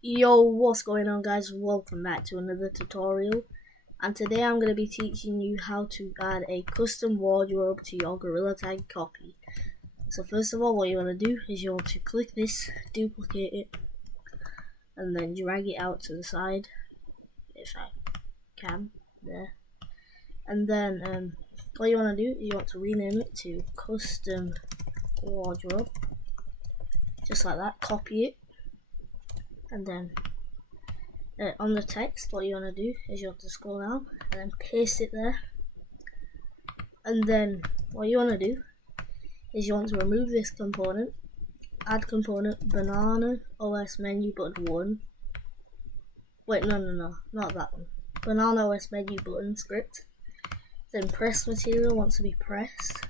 Yo, what's going on, guys? Welcome back to another tutorial, and today I'm going to be teaching you how to add a custom wardrobe to your Gorilla Tag copy. So first of all, what you want to do is you want to click this, duplicate it, and then drag it out to the side, if I can, there. And then what you want to do is you want to rename it to custom wardrobe, just like that. Copy it, and then on the text, what you want to do is you want to scroll down and then paste it there. And then what you want to do is you want to remove this component, add component banana OS menu button 1. Wait, no, not that one. Banana OS menu button script. Then press material wants to be pressed.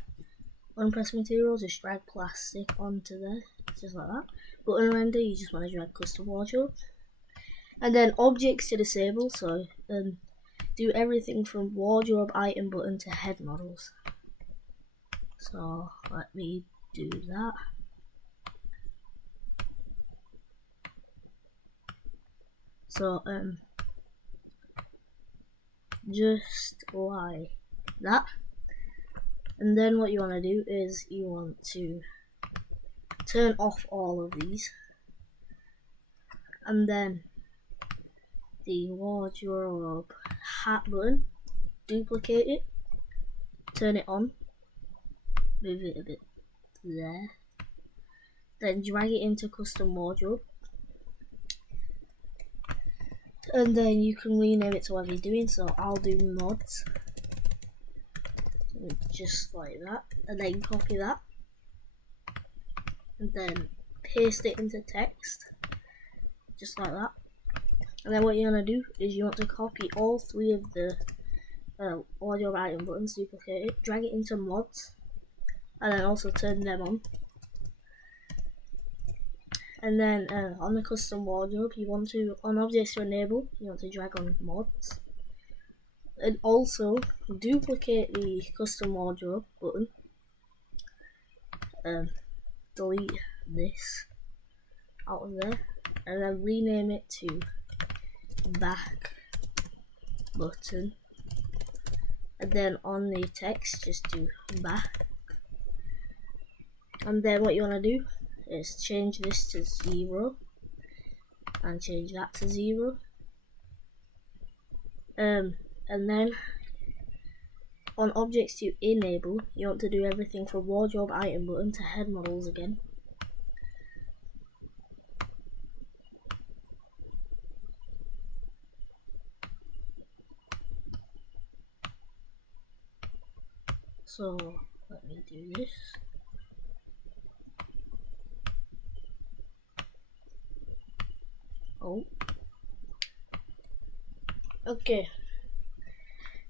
Unpressed material, just drag plastic onto there, just like that. Button render, you just want to drag custom wardrobe. And then objects to disable, so do everything from wardrobe item button to head models. So let me do that. So just like that. And then what you want to do is you want to turn off all of these, and then the wardrobe hat button, duplicate it, turn it on, move it a bit there, then drag it into custom wardrobe, and then you can rename it to whatever you're doing. So I'll do mods, just like that, and then copy that, and then paste it into text, just like that. And then what you're going to do is you want to copy all 3 of the wardrobe item buttons, duplicate it, drag it into mods, and then also turn them on. And then on the custom wardrobe, you want to, on objects to enable, you want to drag on mods. And also duplicate the custom wardrobe button, delete this out of there, and then rename it to back button. And then on the text, just do back. And then what you want to do is change this to 0 and change that to 0. And then on objects to enable, you want to do everything from wardrobe item button to head models again. So let me do this. Oh, okay.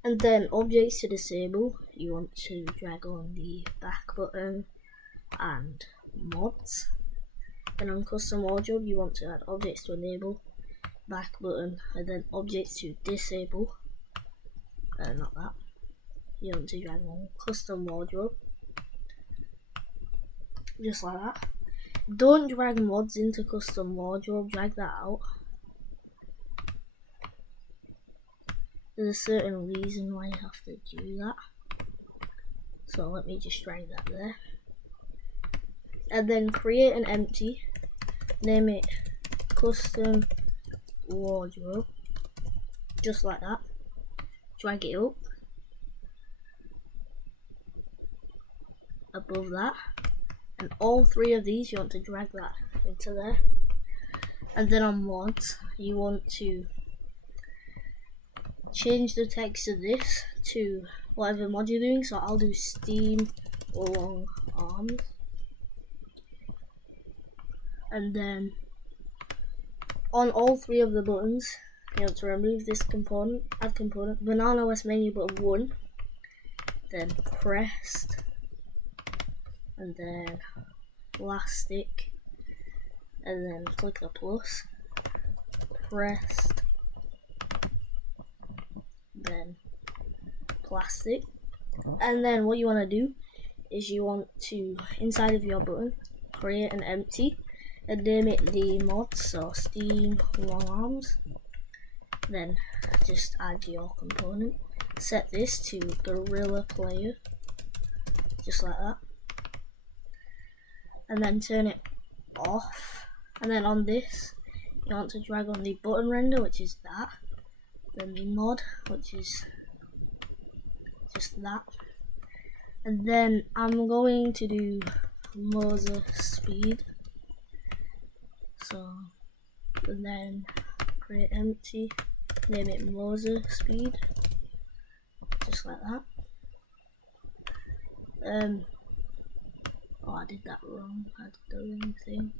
And then objects to disable, you want to drag on the back button and mods. Then on custom wardrobe, you want to add objects to enable, back button, and then objects to disable. Not that. You want to drag on custom wardrobe, just like that. Don't drag mods into custom wardrobe, drag that out. There's a certain reason why you have to do that, so let me just drag that there. And then create an empty, name it custom wardrobe, just like that. Drag it up above that, and all 3 of these you want to drag that into there. And then on mods, you want to change the text of this to whatever mod you're doing. So I'll do Steam long arms, and then on all 3 of the buttons you want to remove this component, add component banana OS menu button 1, then pressed, and then plastic, and then click the plus, pressed, then plastic. And then what you want to do is you want to, inside of your button, create an empty, and name it the mod, so Steam long arms. Then just add your component. Set this to Gorilla Player, just like that, and then turn it off. And then on this, you want to drag on the button render, which is that, then the mod, which is just that, and then I'm going to do Moser speed. So, and then create empty, name it Moser speed, just like that. Oh, I did that wrong. I did the wrong thing.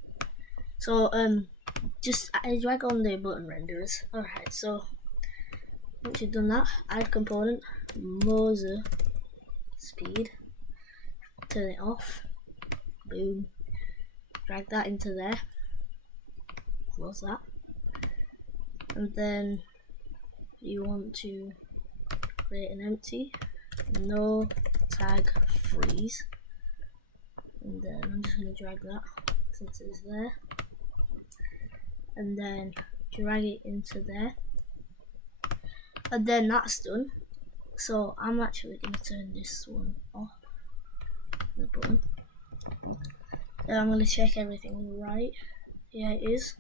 So just I drag on the button renderers. Alright, so once you've done that, add component, Moser speed, turn it off, boom, drag that into there, close that, and then you want to create an empty, no tag freeze, and then I'm just going to drag that since it's there, and then drag it into there, and then that's done. So I'm actually going to turn this one off, the button. Then I'm going to check everything right. Yeah, it is.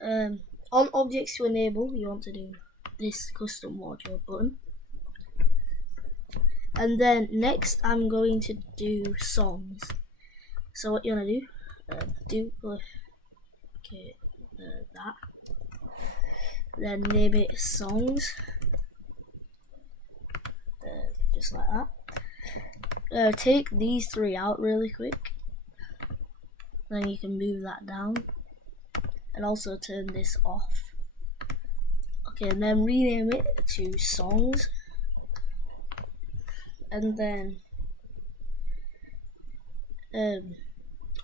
On objects to enable, you want to do this custom wardrobe button. And then next I'm going to do songs. So what you want to do, duplicate that. Then name it songs, just like that. Take these three out really quick, then you can move that down, and also turn this off. Okay, and then rename it to songs, and then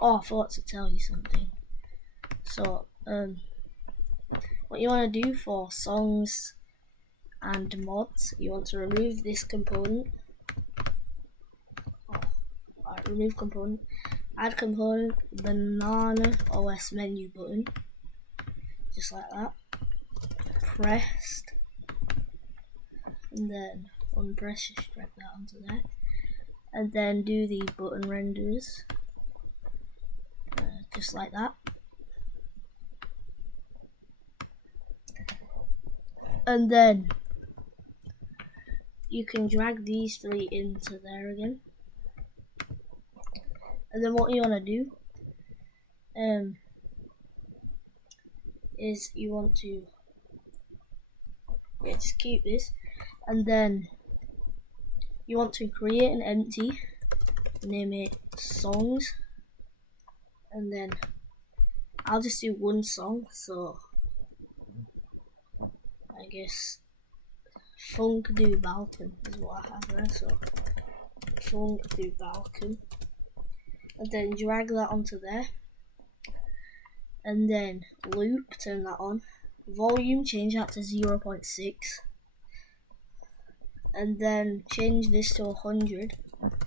oh, I forgot to tell you something. So what you want to do for songs and mods, you want to remove this component. Alright, remove component, add component, banana OS menu button, just like that, pressed, and then unpress, just drag that onto there, and then do the button renderers, just like that. And then you can drag these three into there again. And then what you want to do is you want to just keep this, and then you want to create an empty, name it songs, and then I'll just do one song, so I guess Funk Du Balkan is what I have there, so Funk Du Balkan, and then drag that onto there, and then loop, turn that on, volume, change that to 0.6, and then change this to 100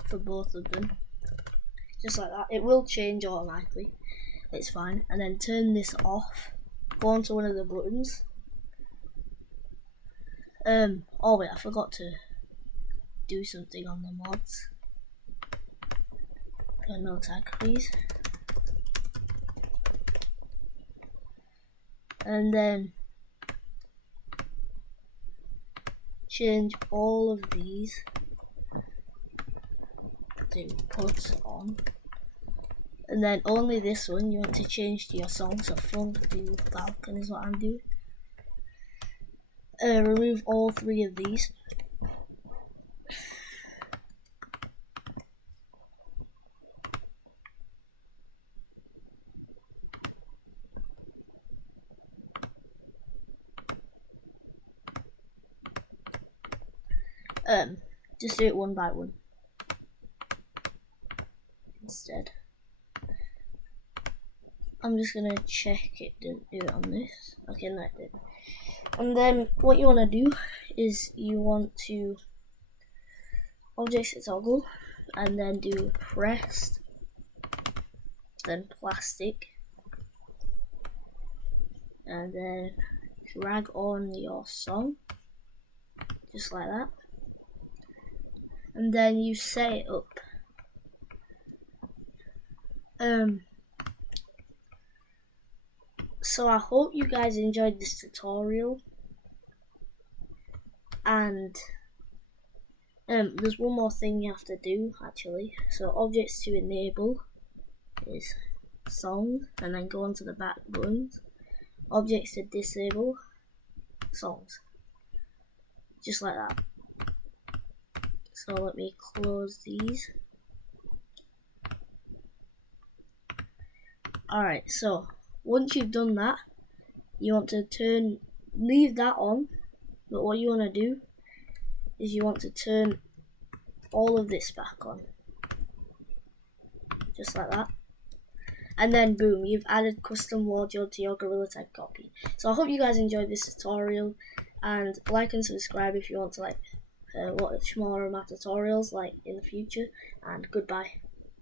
for both of them, just like that. It will change automatically, it's fine. And then turn this off, go onto one of the buttons. Oh wait, I forgot to do something on the mods. No tag freeze. And then change all of these to put on. And then only this one you want to change to your song, so Funk Du Balkan is what I'm doing. Remove all three of these. Just do it one by one instead. I'm just gonna check it didn't do it on this. Okay, no, it did. And then what you want to do is you want to objects to toggle, and then do pressed, then plastic, and then drag on your song, just like that, and then you set it up. So I hope you guys enjoyed this tutorial, and there's one more thing you have to do actually. So objects to enable is songs, and then go onto the back buttons. Objects to disable, songs, just like that. So let me close these. Alright, so once you've done that, you want to leave that on, but what you want to do is you want to turn all of this back on, just like that, and then boom, you've added custom wardrobe to your Gorilla Tag copy. So I hope you guys enjoyed this tutorial, and like and subscribe if you want to watch more of my tutorials in the future, and goodbye.